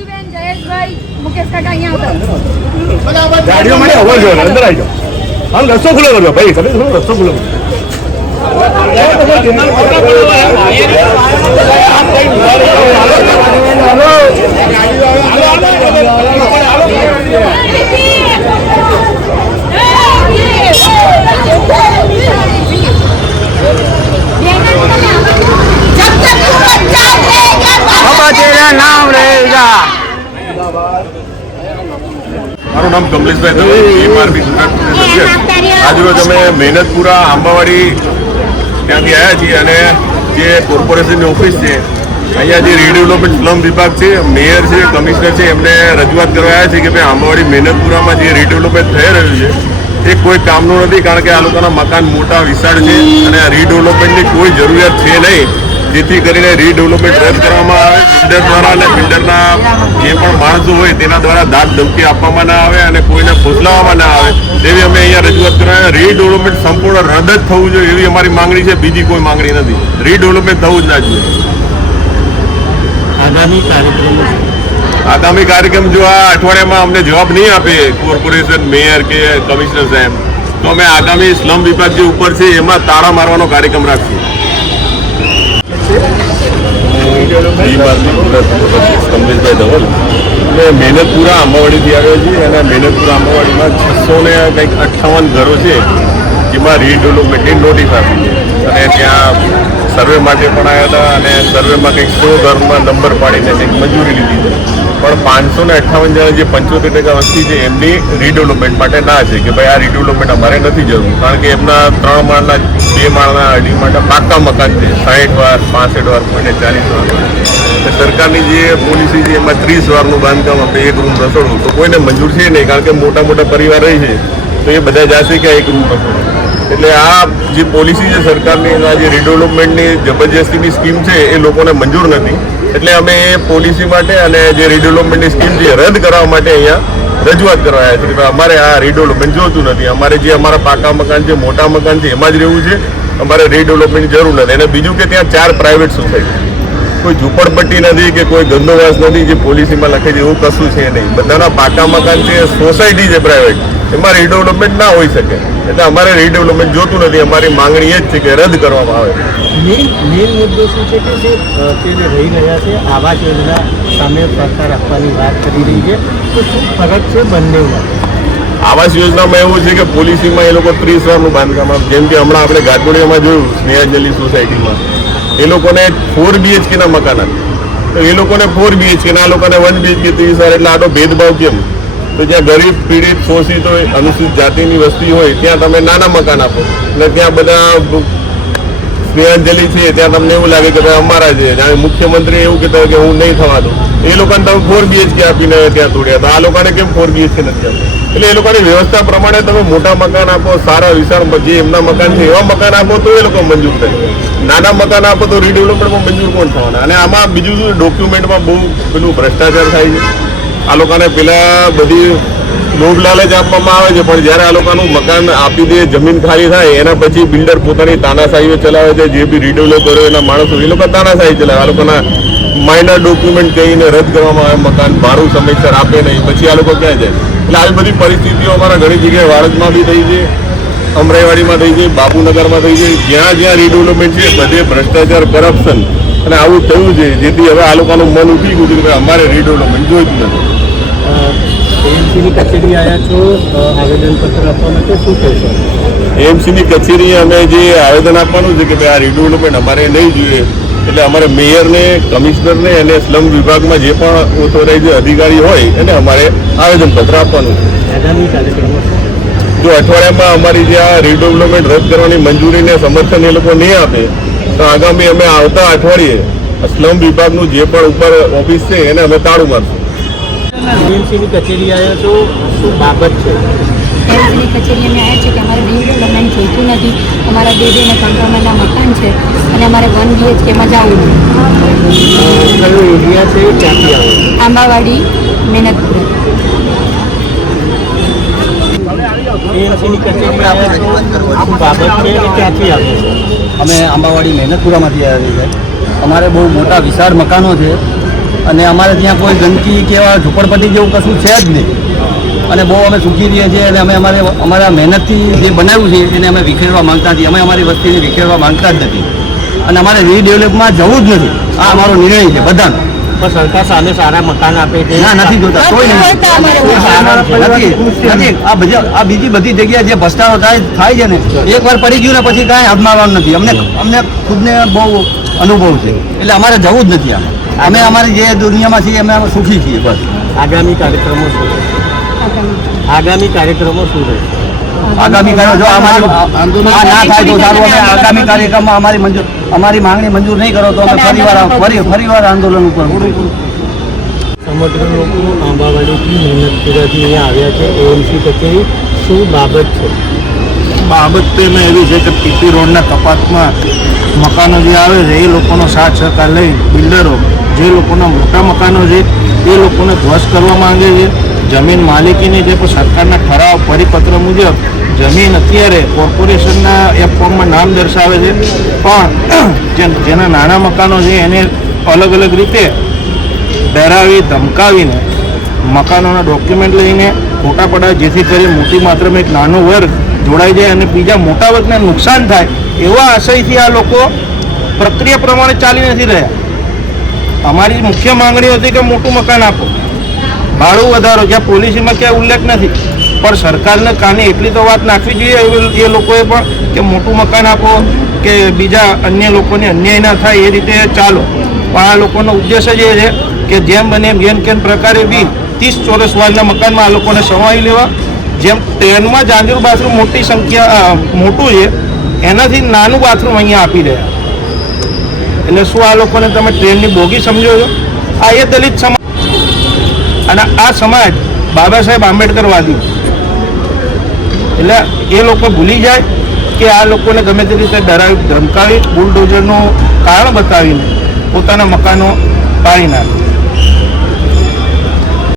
મધુબેન, જયેશભાઈ, મુકેશ કાકા અહીંયા આવતા. ગાડીઓ માટે અવર જવર અંદર આવી જાઓ. હાલ રસ્તો ખુલ્લો કરજો ભાઈ, તમે થોડો રસ્તો ખુલ્લો કરજો. મારું નામ કમલેશભાઈ દવે, એમઆરબી ગુજરાત આજરોજ અમે મહેનતપુરા આંબાવાડી ત્યાંથી આવ્યા છીએ અને જે કોર્પોરેશનની ઓફિસ છે અહીંયા જે રીડેવલપમેન્ટ સ્લમ વિભાગ છે, મેયર છે, કમિશનર છે, એમને રજૂઆત કરવા આવ્યા છે કે ભાઈ આંબાવાડી મહેનતપુરામાં જે રીડેવલપમેન્ટ થઈ રહ્યું છે એ કોઈ કામનું નથી, કારણ કે આ લોકોના મકાન મોટા વિશાળ છે અને આ રીડેવલપમેન્ટની કોઈ જરૂરિયાત છે નહીં, જેથી કરીને રીડેવલપમેન્ટ રદ કરવામાં આવે. બિલ્ડર દ્વારા અને બિલ્ડરના જે પણ માણસો હોય તેના દ્વારા દાદ ધમકી આપવામાં ના આવે અને કોઈને ફોસલાવવામાં ના આવે તેવી અમે અહીંયા રજૂઆત કરવા. રીડેવલપમેન્ટ સંપૂર્ણ રદ જ થવું જોઈએ એવી અમારી માંગણી છે, બીજી કોઈ માંગણી નથી. રીડેવલપમેન્ટ થવું જ ના જોઈએ. આગામી કાર્યક્રમ જો આ અઠવાડિયામાં અમને જવાબ નહીં આપે કોર્પોરેશન, મેયર કે કમિશનર સાહેબ, તો અમે આગામી સ્લમ વિભાગ જે ઉપર છે એમાં તાળા મારવાનો કાર્યક્રમ રાખીએ. કમલેશભાઈ ધવલ, એટલે મહેનતપુરા આંબાવાડીથી આવ્યો છીએ અને મહેનતપુરા આંબાવાડીમાં 658 ઘરો છે જેમાં રીડેવલપમેન્ટની નોટિસ આપી છે અને ત્યાં સર્વે માટે પણ આવ્યા હતા અને સર્વેમાં કંઈક 100 ઘરમાં નંબર પાડીને કંઈક મંજૂરી લીધી છે, પણ 558 જણા જે 75% વસ્તી છે એમની રીડેવલપમેન્ટ માટે ના છે કે ભાઈ આ રીડેવલપમેન્ટ અમારે નથી જરૂર, કારણ કે એમના 3 માળના 2 માળના અઢી માટે પાકા મકાન છે, 60 વાર 65 વાર કોઈને 40 વાર. સરકારની જે પોલિસી છે એમાં 30 વારનું બાંધકામ આપણે 1 રૂમ રસોડું તો કોઈને મંજૂર છે નહીં, કારણ કે મોટા મોટા પરિવાર રહી છે તો એ બધા જશે કે 1 રૂમ રસોડું. એટલે આ જે પોલિસી છે સરકારની, આ જે રીડેવલપમેન્ટની જબરજસ્તીની સ્કીમ છે એ લોકોને મંજૂર નથી. એટલે અમે એ પોલિસી માટે અને જે રીડેવલપમેન્ટની સ્કીમ છે રદ કરવા માટે અહીંયા રજૂઆત કરવા આવ્યા છે કે અમારે આ રીડેવલપમેન્ટ જોતું નથી, અમારે જે અમારા પાકા મકાન છે, મોટા મકાન છે એમાં જ રહેવું છે, અમારે રીડેવલપમેન્ટની જરૂર નથી. અને બીજું કે ત્યાં 4 પ્રાઇવેટ સોસાયટી, કોઈ ઝૂંપડપટ્ટી નથી કે કોઈ ગંદોવાસ નથી જે પોલિસીમાં લખે છે એવું કશું છે નહીં. બધાના પાકા મકાન છે, સોસાયટી છે પ્રાઇવેટ, એમાં રીડેવલપમેન્ટ ના હોઈ શકે. એટલે અમારે રીડેવલપમેન્ટ જોતું નથી. અમારી માંગણી એ જ છે કે રદ કરવામાં આવે. મેઇન મુદ્દો શું છે કે જે રહી રહ્યા છે આવાસ યોજના સામે સરકાર આપવાની વાત કરી રહી છે, તો શું ફરક છે બંનેમાં? આવાસ યોજનામાં એવું છે કે પોલિસીમાં એ લોકો 30 વારનું બાંધકામ, જેમ કે હમણાં આપણે ગાટોડિયામાં જોયું સ્નેહાંજલિ સોસાયટીમાં એ લોકોને 4 BHK ના મકાન હતા, તો એ લોકોને 4 BHK ના, આ લોકોને 1 BHK 30 વાર. એટલે આનો ભેદભાવ કેમ? તો જ્યાં ગરીબ, પીડિત, શોષિત હોય, અનુસૂચિત જાતિની વસ્તી હોય ત્યાં તમે નાના મકાન આપો, એટલે ત્યાં બધા સ્નેહાંજલિ છે ત્યાં તમને એવું લાગે કે ભાઈ અમારા છે. મુખ્યમંત્રી એવું કહેતા હોય કે હું નહીં થવા દઉં, એ લોકોને તમે 4 BHK આપીને ત્યાં તોડ્યા, તો આ લોકોને કેમ 4 BHK નથી આપ્યા? એટલે એ લોકોની વ્યવસ્થા પ્રમાણે તમે મોટા મકાન આપો, સારા વિશાળ જે એમના મકાન છે એવા મકાન આપો તો એ લોકો મંજૂર થાય. નાના મકાન આપો તો રીડેવલપમેન્ટમાં મંજૂર કોણ થવાના? અને આમાં બીજું શું, ડોક્યુમેન્ટમાં બહુ પેલું ભ્રષ્ટાચાર થાય છે. આ લોકોને પેલા બધી લોભ લાલચ આપવામાં આવે છે, પણ જ્યારે આ લોકોનું મકાન આપી દે, જમીન ખાલી થાય એના પછી બિલ્ડર પોતાની તાનાશાહીઓ ચલાવે છે. જે બી રીડેવલપ કર્યો એના માણસો એ લોકો તાનાશાહી ચલાવે. આ લોકોના માઇનર ડોક્યુમેન્ટ કહીને રદ કરવામાં આવે, મકાન ભાડું સમયસર આપે નહીં, પછી આ લોકો ક્યાં જાય? એટલે આવી બધી પરિસ્થિતિઓ અમારા ઘણી જગ્યાએ વાળંદમાં બી થઈ છે, અમરાઈવાડીમાં થઈ છે, બાપુનગરમાં થઈ છે. જ્યાં જ્યાં રીડેવલપમેન્ટ છે બધે ભ્રષ્ટાચાર, કરપ્શન અને આવું થયું છે, જેથી હવે આ લોકોનું મન ઉઠી ગયું છે કે અમારે રીડેવલપમેન્ટ જોઈતું નથી. એએમસીની કચેરી આવ્યા છો આવેદનપત્ર આપવા માટે, શું કહેશો? એએમસીની કચેરીએ અમે જે આવેદન આપવાનું છે કે ભાઈ આ રીડેવલપમેન્ટ અમારે નહીં જોઈએ, એટલે અમારે મેયરને, કમિશનરને અને સ્લમ વિભાગમાં જે પણ ઓથોરાઇઝ અધિકારી હોય એને અમારે આવેદનપત્ર આપવાનું છે. આગામી કાર્યક્રમો જો અઠવાડિયામાં અમારી જે આ રીડેવલપમેન્ટ રદ કરવાની મંજૂરીને સમર્થન એ લોકો નહીં આપે તો આગામી અમે આવતા અઠવાડિયે સ્લમ વિભાગનું જે પણ ઉપર ઓફિસ છે એને અમે તાળું મારશું. એએમસીની કચેરી આવ્યા છો, શું બાબત છે? એએમસીની કચેરી અમે આવ્યા છે કે અમારે રીડેવલપમેન્ટ જોઈતું નથી, અમારા 2 અને 3 માળના મકાન છે અને અમારે 1 BHKમાં જવું નથી. કયો એરિયા છે, ક્યાંથી આવે? આંબાવાડી, મહેનતપુરા. એએમસીની કચેરી આવ્યા છો, શું બાબત છે અને ક્યાંથી આવે છે? અમે આંબાવાડી મહેનતપુરામાંથી આવ્યા છીએ. અમારે બહુ મોટા વિશાળ મકાનો છે, અને અમારે ત્યાં કોઈ ગંદકી કે એવા ઝૂંપડપટ્ટી જેવું કશું છે જ નહીં અને બહુ અમે સુખી રહીએ છીએ અને અમે અમારા મહેનતથી જે બનાવ્યું છે એને અમે વિખેરવા માંગતા નથી. અમે અમારી વસ્તીને વિખેરવા માંગતા જ નથી અને અમારે રીડેવલપમાં જવું જ નથી. આ અમારો નિર્ણય છે બધાનો. પણ સરકાર સામે સારા મકાન આપે છે. ના, નથી જોતા કોઈ નથી. આ બીજી બધી જગ્યાએ જે ભ્રષ્ટાચાર થાય છે ને, એકવાર પડી ગયું ને પછી કાંઈ હાથમાં નથી. અમને ખુદને બહુ અનુભવ છે એટલે અમારે જવું જ નથી. અમે અમારી જે દુનિયામાં છીએ અમે સુખી છીએ બસ. આગામી કાર્યક્રમો શું રહેશે? આગામી કાર્યક્રમો શું રહેશે? આગામી કાર્ય જો આ ના થાય તો સારું. અમે આગામી કાર્યક્રમમાં અમારી માંગણી મંજૂર નહીં કરો તો અમે ફરીવાર આંદોલન ઉપર સમગ્ર લોકો આંબાવાડીથી મહેનત કર્યાથી અહીંયા આવ્યા છે એએમસી કચેરી. શું બાબત છે? બાબત તો એમાં એવી છે કે પીપી રોડના કપાતમાં મકાનો જે આવે છે એ લોકોનો સાથ સહકાર લઈ બિલ્ડરો જે લોકોના મોટા મકાનો છે એ લોકોને ધ્વસ્ત કરવા માંગે છે. જમીન માલિકીની જે સરકારના ઠરાવ પરિપત્ર મુજબ જમીન અત્યારે કોર્પોરેશનના એ ફોર્મમાં નામ દર્શાવે છે પણ જેના નાના મકાનો છે એને અલગ અલગ રીતે ડરાવી ધમકાવીને મકાનોના ડોક્યુમેન્ટ લઈને ખોટા પડાવે જેથી કરી મોટી માત્રામાં એક નાનો વર્ગ જોડાઈ જાય અને બીજા મોટા વર્ગને નુકસાન થાય એવા આશયથી આ લોકો પ્રક્રિયા પ્રમાણે ચાલી નથી રહ્યા. અમારી મુખ્ય માંગણી હતી કે મોટું મકાન આપો, ભાડું વધારો, જ્યાં પોલિસીમાં ક્યાં ઉલ્લેખ નથી પણ સરકારને કાને એટલી તો વાત નાખવી જોઈએ એ લોકોએ પણ કે મોટું મકાન આપો કે બીજા અન્ય લોકોને અન્યાય ના થાય એ રીતે ચાલો. પણ આ લોકોનો ઉદ્દેશ જ એ છે કે જેમ બને એમ કેમ પ્રકારે બી 30 ચોરસ વારના મકાનમાં આ લોકોને સમાવી લેવા. જેમ ટ્રેનમાં જાંજર બાથરૂમ મોટી સંખ્યા મોટું છે એનાથી નાનું બાથરૂમ અહીંયા આપી રહ્યા. એટલે શું આ લોકોને તમે ટ્રેનની બોગી સમજો છો? આ એ દલિત સમાજ અને આ સમાજ બાબા સાહેબ આંબેડકરવાદી. એટલે એ લોકો ભૂલી જાય કે આ લોકોને ગમે તે રીતે ડરાવી ધમકાવી બુલડોઝરનું કારણ બતાવીને પોતાના મકાનો પાડી નાખે.